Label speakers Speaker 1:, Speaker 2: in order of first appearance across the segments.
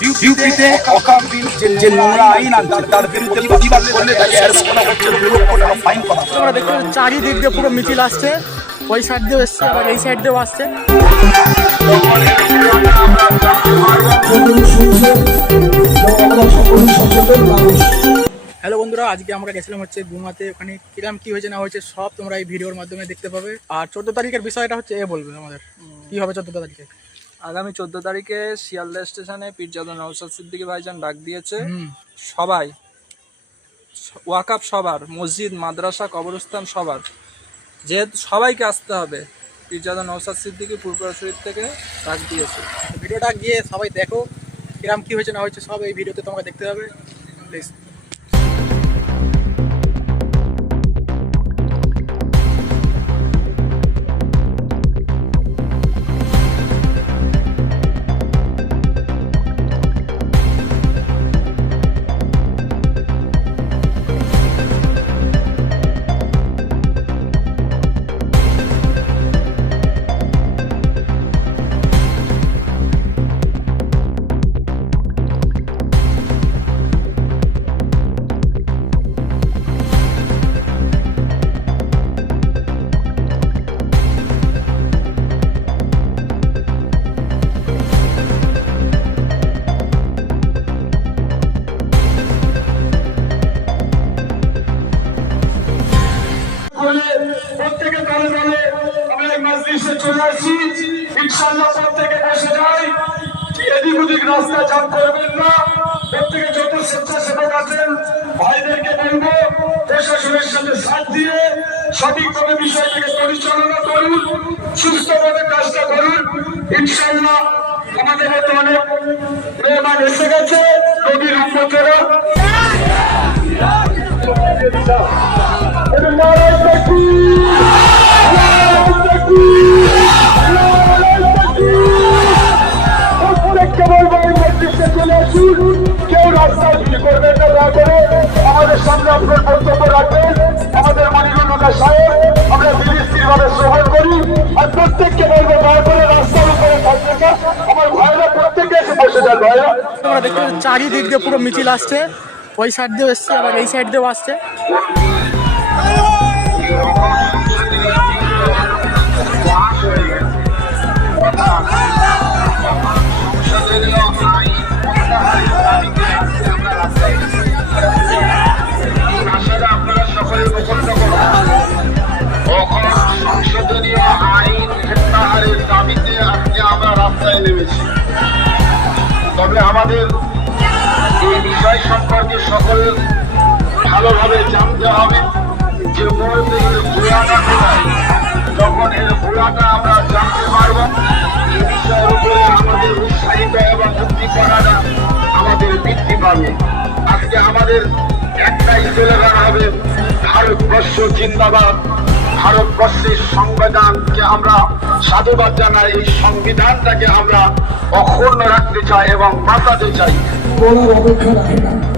Speaker 1: যে যে নোংরা আইন আনছে তার বিরুদ্ধে প্রতিবাদ করলে তাকে অ্যারেস্ট করা হচ্ছে দু লক্ষ টাকা ফাইন করা।
Speaker 2: তোমরা দেখতে চারিদিক দিয়ে পুরো মিছিল আসছে। ওই সাইড দিয়েও এসছে আবার এই সাইড দিয়েও আসছে। হ্যালো বন্ধুরা আজকে আমরা গেছিলাম হচ্ছে গুমাতে। ওখানে কিরাম কি হয়েছে না হয়েছে সব তোমরা এই ভিডিওর মাধ্যমে দেখতে পাবে। আর চোদ্দ তারিখের বিষয়টা হচ্ছে এ বলবে আমাদের। কি হবে চোদ্দ তারিখে?
Speaker 3: আগামী চোদ্দ তারিখে শিয়ালদা স্টেশনে পীরজাদা নৌসাদ সিদ্দিকী ভাইজান ডাক দিয়েছে। সবাই ওয়াকাপ সবার মসজিদ মাদ্রাসা কবরস্থান সবার। যে সবাইকে আসতে হবে পীরজাদা নৌসাদ সিদ্দিকী পূর্বরা শরীফ থেকে ডাক দিয়েছে।
Speaker 2: ভিডিওটা গিয়ে সবাই দেখো কিরাম কি হয়েছে না হয়েছে সব এই ভিডিওতে তোমাকে দেখতে হবে। প্লিজ
Speaker 4: রাস্তা জাম করবেন না প্রত্যেকে যত স্বেচ্ছাসেবক আছেন ভাইদেরকে বলব প্রশাসনের সাথে সাথ দিয়ে সঠিকভাবে বিষয়টাকে পরিচালনা করুন সুস্থভাবে কাজটা করুন। ইনশাল্লাহ আমাদের মতো অনেক মেহমান এসে গেছে উন্মতেরা এটা নারায়ণ করবেন না করে। আমাদের সামনে আপনার বক্তব্য রাখবেন। আমাদের সাহেব, আমরা শ্রবণ করি। আর প্রত্যেককে বলব করে রাস্তার উপরে থাকবেন না। আমার ভাইরা প্রত্যেকে এসে বসে যান, ভাইরা।
Speaker 2: তোমরা দেখতে চারিদিক দিয়ে পুরো মিছিল আসছে। ওই সাইড দিয়েও এসছে, আবার এই সাইড দিয়েও আসছে।
Speaker 4: সকলের ভালোভাবে জানতে হবে যে এর ভূয়াটা কোথায়। যখন এর ভূয়াটা আমরা জানতে পারব, এই বিষয়ের উপরে আমাদের উৎসাহিত এবং মুক্তি করাটা আমাদের বৃদ্ধি পাবে। আজকে আমাদের একটাই স্লোগান হবে ভারতবর্ষ জিন্দাবাদ। ভারতবর্ষের সংবিধানকে আমরা সাধুবাদ জানাই, এই সংবিধানটাকে আমরা অক্ষুণ্ণ রাখতে চাই এবং বাঁচাতে চাই।
Speaker 5: বলার অপেক্ষা না।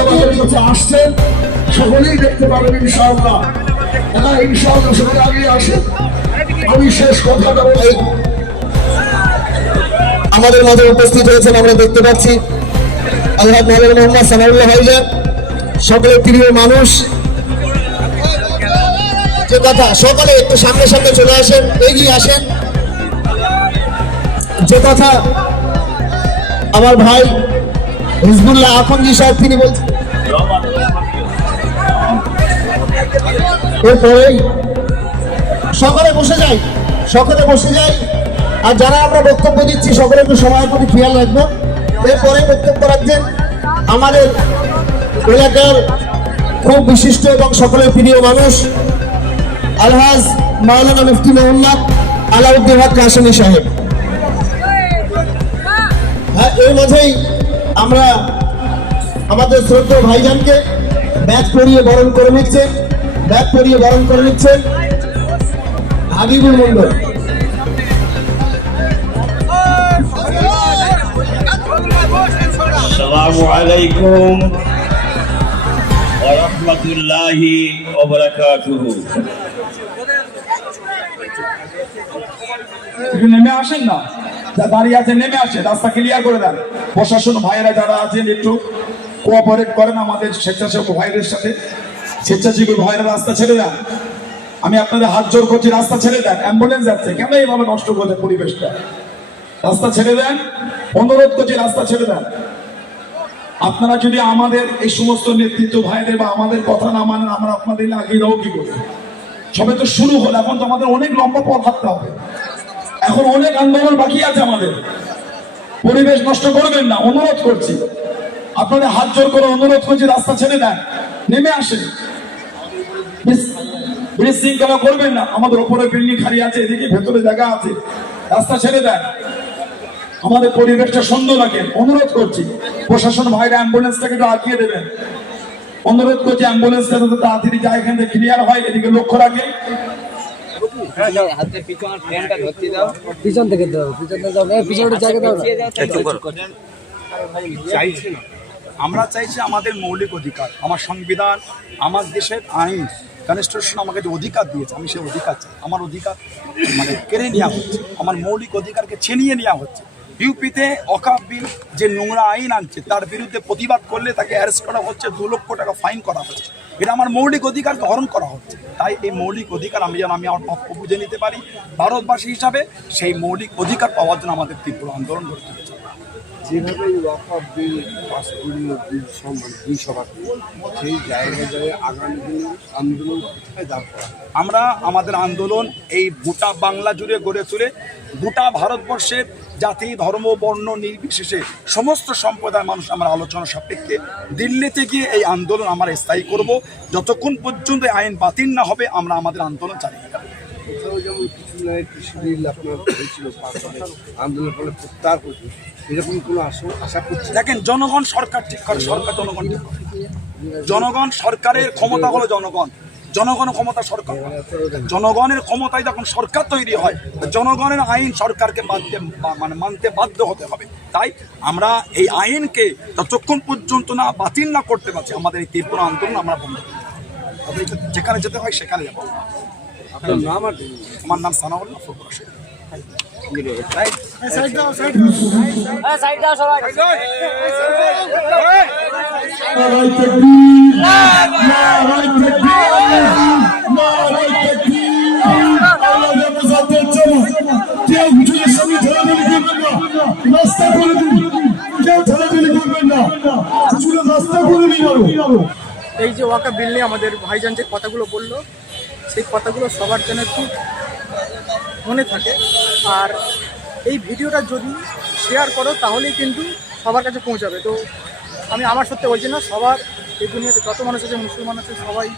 Speaker 5: আমাদের আসছেন। সকলেই দেখতে পাবেন আসে। আমি শেষ কথাটা বলি
Speaker 6: আমাদের মাঝে উপস্থিত হয়েছেন, আমরা দেখতে পাচ্ছি। আল্লাহ মৌলানা মোহাম্মদ সানাউল্লাহ ভাইজান সকলের প্রিয় মানুষ। যে কথা, সকলে একটু সামনে সামনে চলে আসেন, এগিয়ে আসেন। যে কথা আমার ভাই হিজবুল্লাহ আখন্দি সাহেব, তিনি বলছেন। এরপরেই সকলে বসে যাই, সকলে বসে যাই। আর যারা আমরা বক্তব্য দিচ্ছি, সকলে একটু সময়ের প্রতি খেয়াল রাখব। এরপরে বক্তব্য রাখছেন আমাদের এলাকার খুব বিশিষ্ট এবং সকলের প্রিয় মানুষ আলহাজ মাওলানা মুফতি মোহাম্মদ আলাউদ্দিন হক কাশমি সাহেব। এর মাঝেই আমরা আমাদের শ্রদ্ধা ভাইজানকে ব্যাচ পরিয়ে বরণ করে নিচ্ছেন ব্যাচ পরিয়ে বরণ করে নিচ্ছেন হাবিবুল মন্ডল
Speaker 7: السلام عليكم ورحمة الله وبركاته
Speaker 1: একটু নেমে আসেন না যা দাঁড়িয়ে আছে, নেমে আসে, রাস্তা ক্লিয়ার করে দেন। প্রশাসন ভাইয়েরা যারা আছেন, একটু কোঅপারেট করেন আমাদের স্বেচ্ছাসেবক ভাইদের সাথে। স্বেচ্ছাসেবী ভাইয়েরা রাস্তা ছেড়ে দেন আমি আপনাদের হাত জোর করছি, রাস্তা ছেড়ে দেন। অ্যাম্বুলেন্স যাচ্ছে। কেন এইভাবে নষ্ট করছে পরিবেশটা? রাস্তা ছেড়ে দেন। অনুরোধ করছি, রাস্তা ছেড়ে দেন। আপনারা যদি আমাদের এই সমস্ত নেতৃত্ব ভাইদের বা আমাদের কথা না মানেন, আমরা আপনাদের আগিয়ে দেবো কি করে সবে তো শুরু হলো, এখন তো আমাদের অনেক লম্বা পথ হাঁটতে হবে। এখন অনেক আন্দোলন বাকি আছে আমাদের। পরিবেশ নষ্ট করবেন না, অনুরোধ করছি। আপনাদের হাত জোর করে অনুরোধ করছি, রাস্তা ছেড়ে দেন। নেমে আসেন। বিশ- বিশৃঙ্খলা করবেন না। আমাদের ওপরে বিল্ডিং খালি আছে, এদিকে ভেতরে জায়গা আছে। রাস্তা ছেড়ে দেন। আমাদের পরিবেশটা সুন্দর রাখেন। অনুরোধ করছি। প্রশাসন ভাইরা অ্যাম্বুলেন্সটাকে একটু আগিয়ে দেবেন। অনুরোধ করছি অ্যাম্বুলেন্সটা তাড়াতাড়ি যায়, এখান থেকে ক্লিয়ার হয়, এদিকে লক্ষ্য রাখেন
Speaker 8: পিছন থেকে দাও। পিছন থেকে দাও পিছনটা জায়গা দাও
Speaker 1: চাইছি না। আমরা চাইছি আমাদের মৌলিক অধিকার আমার সংবিধান আমার দেশের আইন কনস্টিটিউশন আমাকে যে অধিকার দিয়েছে আমি সেই অধিকার চাই। আমার অধিকার মানে কেড়ে নেওয়া হচ্ছে। আমার মৌলিক অধিকারকে ছিনিয়ে নেওয়া হচ্ছে। ইউপিতে অকাপ বিল যে নোংরা আইন আনছে, তার বিরুদ্ধে প্রতিবাদ করলে তাকে অ্যারেস্ট করা হচ্ছে, দু লক্ষ টাকা ফাইন করা হচ্ছে। এটা আমার মৌলিক অধিকার হরণ করা হচ্ছে। তাই এই মৌলিক অধিকার আমি যেন আমি আমার পক্ষ বুঝে নিতে পারি। ভারতবাসী হিসাবে সেই মৌলিক অধিকার পাওয়ার জন্য আমাদের তীব্র আন্দোলন করতে হচ্ছে
Speaker 9: যেভাবে ওয়াকফ বিল পাস করল বিল সভাতে সেই জায়গায় জায়গায় আগামী দিনে আন্দোলন কোথায় দাঁড় করা
Speaker 1: আমরা আমাদের আন্দোলন এই গোটা বাংলা জুড়ে গড়ে তুলে গোটা ভারতবর্ষের জাতি, ধর্ম, বর্ণ নির্বিশেষে সমস্ত সম্প্রদায়ের মানুষ আমরা আলোচনা সাপেক্ষে দিল্লিতে গিয়ে এই আন্দোলন আমরা স্থায়ী করব। যতক্ষণ পর্যন্ত আইন বাতিল না হবে, আমরা আমাদের আন্দোলন চালিয়ে যাব।
Speaker 9: কোথাও যেমন কিছু নয় কৃষি আপনার হয়েছিল আন্দোলনের ফলে প্রত্যাহার করছে এরকম কোনো আশা আশা করছে
Speaker 1: দেখেন, জনগণ সরকার ঠিক করে, সরকার জনগণ জনগণ সরকারের ক্ষমতা হলো জনগণ। জনগণ ক্ষমতা সরকার। জনগণের ক্ষমতায় যখন সরকার তৈরি হয়, জনগণের আইন সরকারকে মানতে মানে মানতে বাধ্য হতে হবে। তাই আমরা এই আইনকে যতক্ষণ পর্যন্ত না বাতিল না করতে পারছি, আমাদের এই তীব্র আন্দোলন আমরা বন্ধ যেখানে যেতে হয় সেখানে যাব।
Speaker 9: আপনার নাম আর
Speaker 1: আমার নাম
Speaker 5: রাস্তা করে দিন কেউ ঠেলাঠেলি করবেন না রাস্তা করে দিন
Speaker 2: এই যে ওয়াকা বিল নিয়ে আমাদের ভাইজান যে কথাগুলো বলল সেই কথাগুলো সবার যেন খুব মনে থাকে। আর এই ভিডিওটা যদি শেয়ার করো, তাহলেই কিন্তু সবার কাছে পৌঁছাবে। তো আমি আমার সত্যি বলছি না, সবার এই দুনিয়াতে যত মানুষ আছে, মুসলমান আছে, সবাই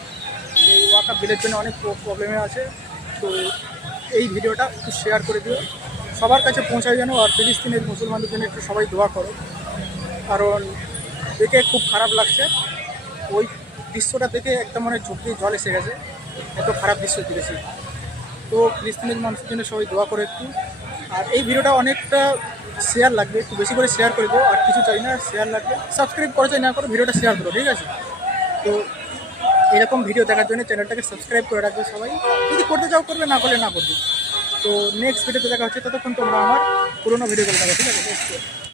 Speaker 2: এই ওয়াকা বিলের জন্য অনেক প্রবলেমে আছে। তো এই ভিডিওটা একটু শেয়ার করে দিও। সবার কাছে পৌঁছায় যেন, আর ফিলিস্তিনের মুসলমানদের জন্য একটু সবাই দোয়া করো। কারণ দেখে খুব খারাপ লাগছে। ওই দৃশ্যটা দেখে একদম মানে চোখে জল এসে গেছে। এত খারাপ দৃশ্য দেখেছি তো ফিলিস্তিনের মানুষের জন্য সবাই দোয়া করে একটু। আর এই ভিডিওটা অনেকটা শেয়ার লাগবে, একটু বেশি করে শেয়ার করে দেবো আর কিছু চাই না শেয়ার লাগবে। সাবস্ক্রাইব করে চাই না করো, ভিডিওটা শেয়ার করো, ঠিক আছে? তো এরকম ভিডিও দেখার জন্য চ্যানেলটাকে সাবস্ক্রাইব করে রাখবে সবাই। যদি করতে চাও করবে, না করলে না করবে। তো নেক্সট ভিডিওতে দেখা হচ্ছে, ততক্ষণ তোমরা আমার পুরোনো ভিডিওগুলো দেখো ঠিক আছে?